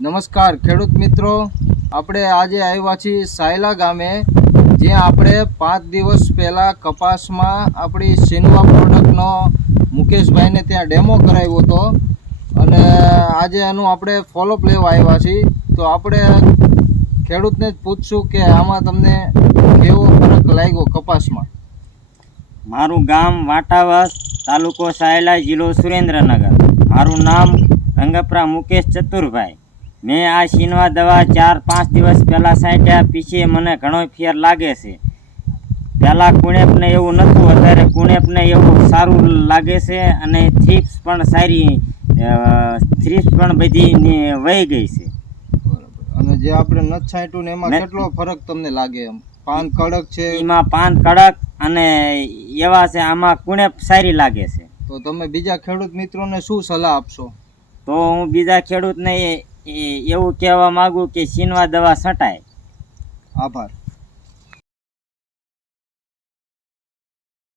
નમસ્કાર ખેડૂત મિત્રો, આપણે આજે આવ્યા છીએ સાયલા ગામે, જ્યાં આપણે 5 દિવસ પહેલાં કપાસમાં આપણી સિનવા પ્રોડક્ટનો મુકેશભાઈને ત્યાં ડેમો કરાવ્યો હતો અને આજે એનું આપણે ફોલોઅપ લેવા આવ્યા છીએ. તો આપણે ખેડૂતને જ પૂછશું કે આમાં તમને કેવો ફરક લાગ્યો કપાસમાં. મારું ગામ વાટાવસ, તાલુકો સાયલા, જિલ્લો સુરેન્દ્રનગર. મારું નામ રંગપરા મુકેશ ચતુરભાઈ. મેં આ સિનવા દવા 4-5 દિવસ પહેલાં છાંટ્યા પીછે મને ઘણો ફેર લાગે છે. પહેલાં કુણેપને એવું નહોતું, અત્યારે કુણેપને એવું સારું લાગે છે અને થ્રીપ્સ પણ સારી, થ્રીપ્સ પણ બધી વહી ગઈ છે. બરાબર. અને જે આપણે નથ છાંટ્યું ને એમાં કેટલો ફરક તમને લાગે? એમ પાન કડક છે, એમાં પાન કડક અને એવા છે, આમાં કુણેપ સારી લાગે છે. તો તમે બીજા ખેડૂત મિત્રોને શું સલાહ આપશો? તો હું બીજા ખેડૂતને એવું કહેવા માગું કે સિનવા દવા છટાય. આભાર.